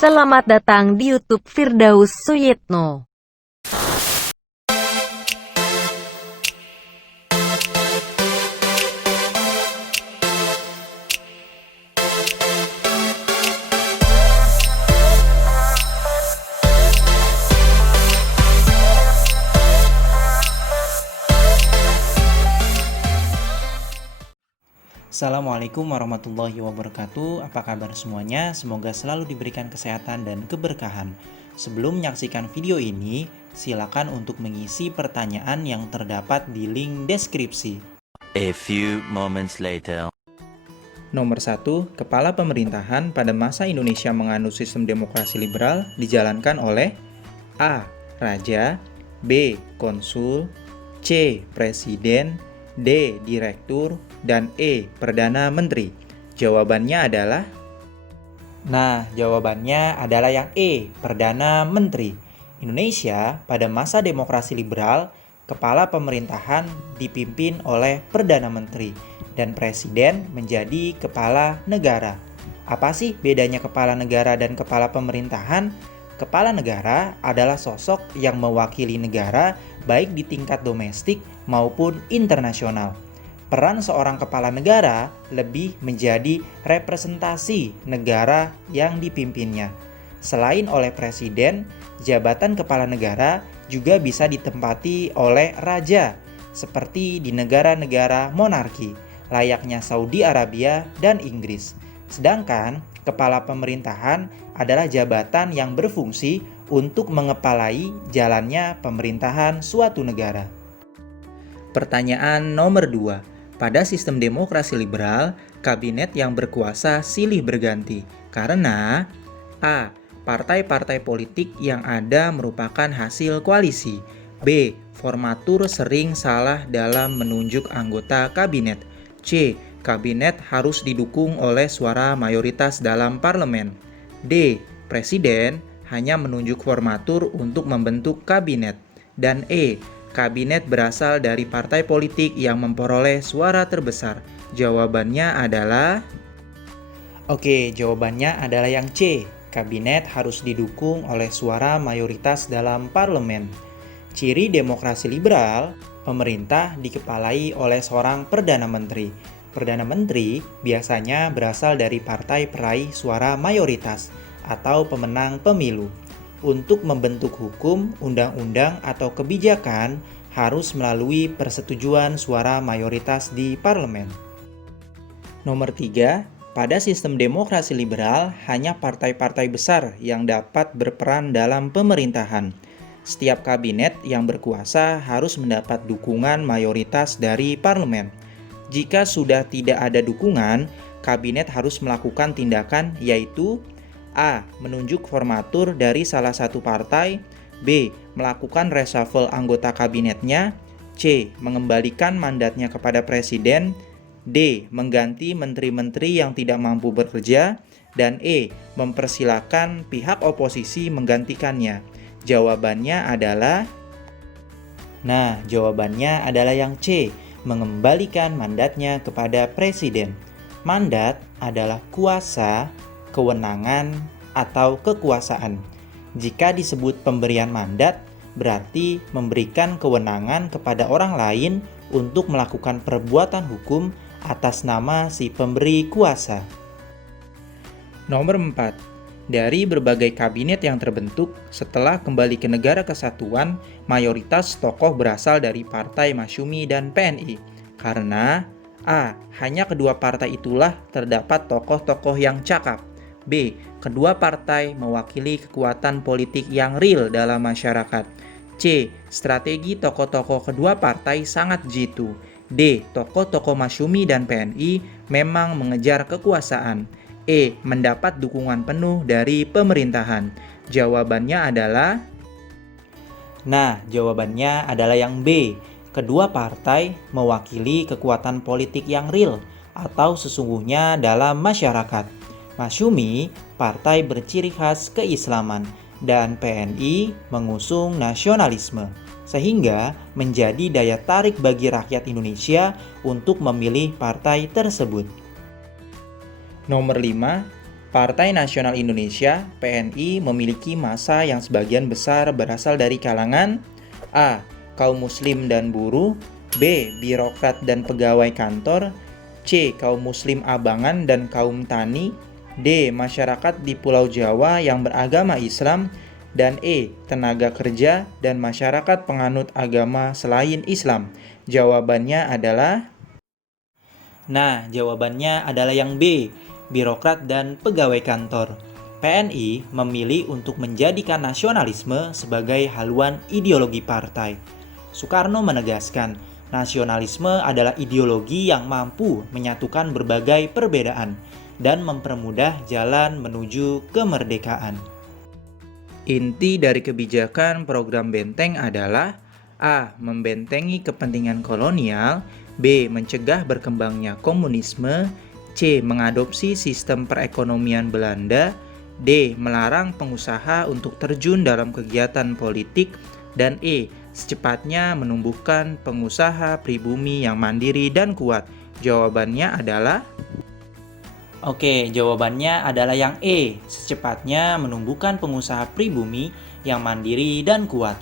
Selamat datang di YouTube Firdaus Suyitno. Assalamualaikum warahmatullahi wabarakatuh. Apa kabar semuanya? Semoga selalu diberikan kesehatan dan keberkahan. Sebelum menyaksikan video ini, silakan untuk mengisi pertanyaan yang terdapat di link deskripsi. A few moments later. Nomor 1, kepala pemerintahan pada masa Indonesia menganut sistem demokrasi liberal dijalankan oleh A. Raja, B. Konsul, C. Presiden, D. Direktur, dan E. Perdana Menteri. Jawabannya adalah jawabannya adalah yang E. Perdana Menteri. Indonesia pada masa demokrasi liberal, kepala pemerintahan dipimpin oleh Perdana Menteri dan Presiden menjadi kepala negara. Apa sih bedanya kepala negara dan kepala pemerintahan? Kepala negara adalah sosok yang mewakili negara baik di tingkat domestik maupun internasional. Peran seorang kepala negara lebih menjadi representasi negara yang dipimpinnya. Selain oleh presiden, jabatan kepala negara juga bisa ditempati oleh raja, seperti di negara-negara monarki, layaknya Saudi Arabia dan Inggris. Sedangkan kepala pemerintahan adalah jabatan yang berfungsi untuk mengepalai jalannya pemerintahan suatu negara. Pertanyaan nomor 2. Pada sistem demokrasi liberal, kabinet yang berkuasa silih berganti karena A. Partai-partai politik yang ada merupakan hasil koalisi. B. Formatur sering salah dalam menunjuk anggota kabinet. C. Kabinet harus didukung oleh suara mayoritas dalam parlemen. D. Presiden hanya menunjuk formatur untuk membentuk kabinet. Dan E. Kabinet berasal dari partai politik yang memperoleh suara terbesar. Jawabannya adalah jawabannya adalah yang C. Kabinet harus didukung oleh suara mayoritas dalam parlemen. Ciri demokrasi liberal, pemerintah dikepalai oleh seorang Perdana Menteri. Perdana Menteri biasanya berasal dari partai peraih suara mayoritas atau pemenang pemilu. Untuk membentuk hukum, undang-undang, atau kebijakan harus melalui persetujuan suara mayoritas di parlemen. Nomor 3, pada sistem demokrasi liberal hanya partai-partai besar yang dapat berperan dalam pemerintahan. Setiap kabinet yang berkuasa harus mendapat dukungan mayoritas dari parlemen. Jika sudah tidak ada dukungan, kabinet harus melakukan tindakan yaitu A. Menunjuk formatur dari salah satu partai. B. Melakukan reshuffle anggota kabinetnya. C. Mengembalikan mandatnya kepada presiden. D. Mengganti menteri-menteri yang tidak mampu bekerja. Dan E. Mempersilahkan pihak oposisi menggantikannya. Jawabannya adalah yang C. Mengembalikan mandatnya kepada presiden. Mandat adalah kuasa, kewenangan, atau kekuasaan. Jika disebut pemberian mandat, berarti memberikan kewenangan kepada orang lain untuk melakukan perbuatan hukum atas nama si pemberi kuasa. Nomor 4. Dari berbagai kabinet yang terbentuk setelah kembali ke negara kesatuan, mayoritas tokoh berasal dari Partai Masyumi dan PNI. Karena A. Hanya kedua partai itulah terdapat tokoh-tokoh yang cakap. B. Kedua partai mewakili kekuatan politik yang real dalam masyarakat. C. Strategi tokoh-tokoh kedua partai sangat jitu. D. Tokoh-tokoh Masyumi dan PNI memang mengejar kekuasaan. E. Mendapat dukungan penuh dari pemerintahan. Jawabannya adalah yang B. Kedua partai mewakili kekuatan politik yang real atau sesungguhnya dalam masyarakat. Masyumi, partai berciri khas keislaman, dan PNI mengusung nasionalisme, sehingga menjadi daya tarik bagi rakyat Indonesia untuk memilih partai tersebut. Nomor 5, Partai Nasional Indonesia (PNI) memiliki massa yang sebagian besar berasal dari kalangan A. Kaum muslim dan buruh, B. Birokrat dan pegawai kantor, C. Kaum muslim abangan dan kaum tani, D. Masyarakat di Pulau Jawa yang beragama Islam, dan E. Tenaga kerja dan masyarakat penganut agama selain Islam. Jawabannya adalah... jawabannya adalah yang B. Birokrat dan pegawai kantor. PNI memilih untuk menjadikan nasionalisme sebagai haluan ideologi partai. Soekarno menegaskan, nasionalisme adalah ideologi yang mampu menyatukan berbagai perbedaan dan mempermudah jalan menuju kemerdekaan. Inti dari kebijakan program Benteng adalah A. Membentengi kepentingan kolonial, B. Mencegah berkembangnya komunisme, C. Mengadopsi sistem perekonomian Belanda, D. Melarang pengusaha untuk terjun dalam kegiatan politik, dan E. Secepatnya menumbuhkan pengusaha pribumi yang mandiri dan kuat. Jawabannya adalah... Oke, jawabannya adalah yang E. Secepatnya menumbuhkan pengusaha pribumi yang mandiri dan kuat.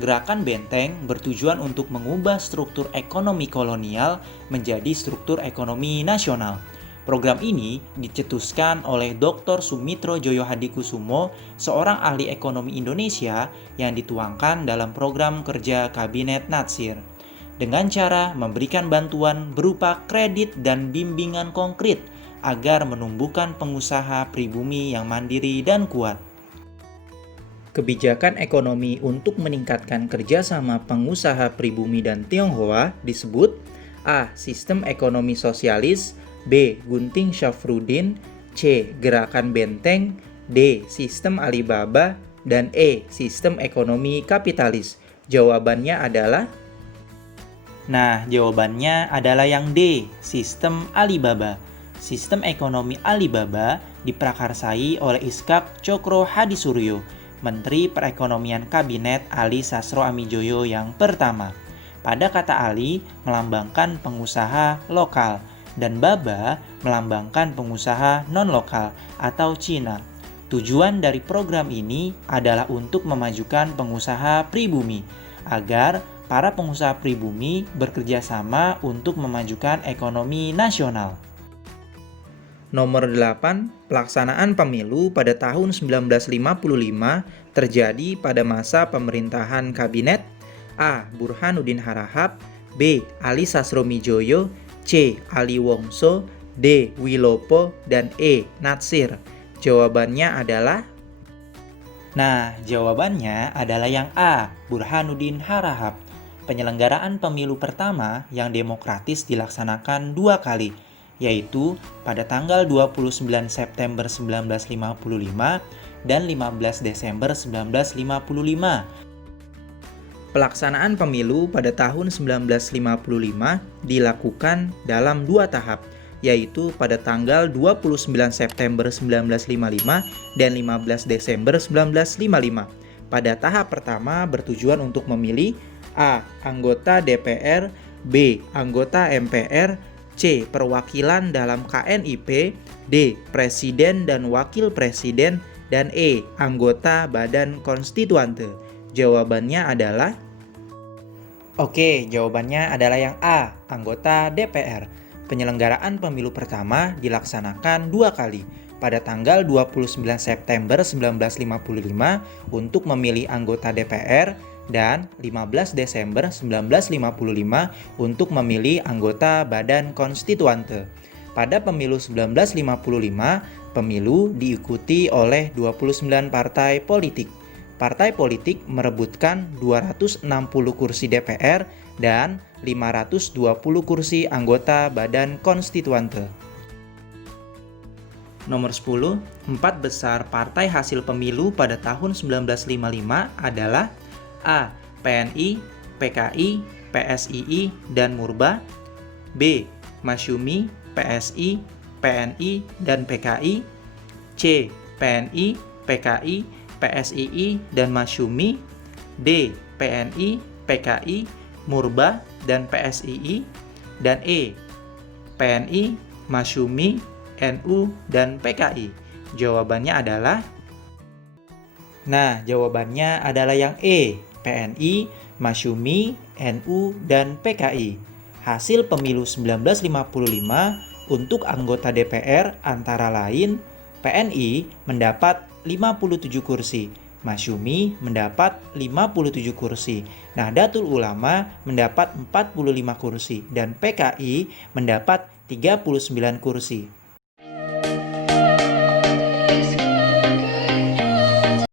Gerakan Benteng bertujuan untuk mengubah struktur ekonomi kolonial menjadi struktur ekonomi nasional. Program ini dicetuskan oleh Dr. Sumitro Joyo Hadikusumo, seorang ahli ekonomi Indonesia yang dituangkan dalam program kerja Kabinet Natsir, dengan cara memberikan bantuan berupa kredit dan bimbingan konkret agar menumbuhkan pengusaha pribumi yang mandiri dan kuat. Kebijakan ekonomi untuk meningkatkan kerjasama pengusaha pribumi dan Tionghoa disebut A. Sistem ekonomi sosialis, B. Gunting Syafruddin, C. Gerakan Benteng, D. Sistem Alibaba, dan E. Sistem ekonomi kapitalis. Jawabannya adalah... jawabannya adalah yang D. Sistem Alibaba. Sistem ekonomi Alibaba diprakarsai oleh Iskak Cokro Hadisuryo, Menteri Perekonomian Kabinet Ali Sastro Amijoyo yang pertama. Pada kata Ali melambangkan pengusaha lokal, dan Baba melambangkan pengusaha non-lokal atau Cina. Tujuan dari program ini adalah untuk memajukan pengusaha pribumi, agar para pengusaha pribumi bekerja sama untuk memajukan ekonomi nasional. Nomor 8, pelaksanaan pemilu pada tahun 1955 terjadi pada masa pemerintahan Kabinet A. Burhanuddin Harahap, B. Ali Sastromijoyo, C. Ali Wongso, D. Wilopo, dan E. Natsir. Jawabannya adalah... jawabannya adalah yang A. Burhanuddin Harahap. Penyelenggaraan pemilu pertama yang demokratis dilaksanakan 2 kali, yaitu pada tanggal 29 September 1955 dan 15 Desember 1955. Pelaksanaan pemilu pada tahun 1955 dilakukan dalam 2 tahap, yaitu pada tanggal 29 September 1955 dan 15 Desember 1955. Pada tahap pertama bertujuan untuk memilih A. Anggota DPR, B. Anggota MPR, C. Perwakilan dalam KNIP, D. Presiden dan Wakil Presiden, dan E. Anggota Badan Konstituante. Jawabannya adalah... jawabannya adalah yang A. Anggota DPR. Penyelenggaraan pemilu pertama dilaksanakan 2 kali, pada tanggal 29 September 1955 untuk memilih anggota DPR dan 15 Desember 1955 untuk memilih anggota Badan Konstituante. Pada pemilu 1955, pemilu diikuti oleh 29 partai politik. Partai politik merebutkan 260 kursi DPR dan 520 kursi anggota Badan Konstituante. Nomor 10, 4 besar partai hasil pemilu pada tahun 1955 adalah A. PNI, PKI, PSII, dan Murba, B. Masyumi, PSI, PNI, dan PKI, C. PNI, PKI, PSII, dan Masyumi, D. PNI, PKI, Murba, dan PSII, dan E. PNI, Masyumi, NU, dan PKI. Jawabannya adalah yang E, PNI, Masyumi, NU, dan PKI. Hasil pemilu 1955 untuk anggota DPR antara lain PNI mendapat 57 kursi, Masyumi mendapat 57 kursi, Nahdlatul Ulama mendapat 45 kursi, dan PKI mendapat 39 kursi.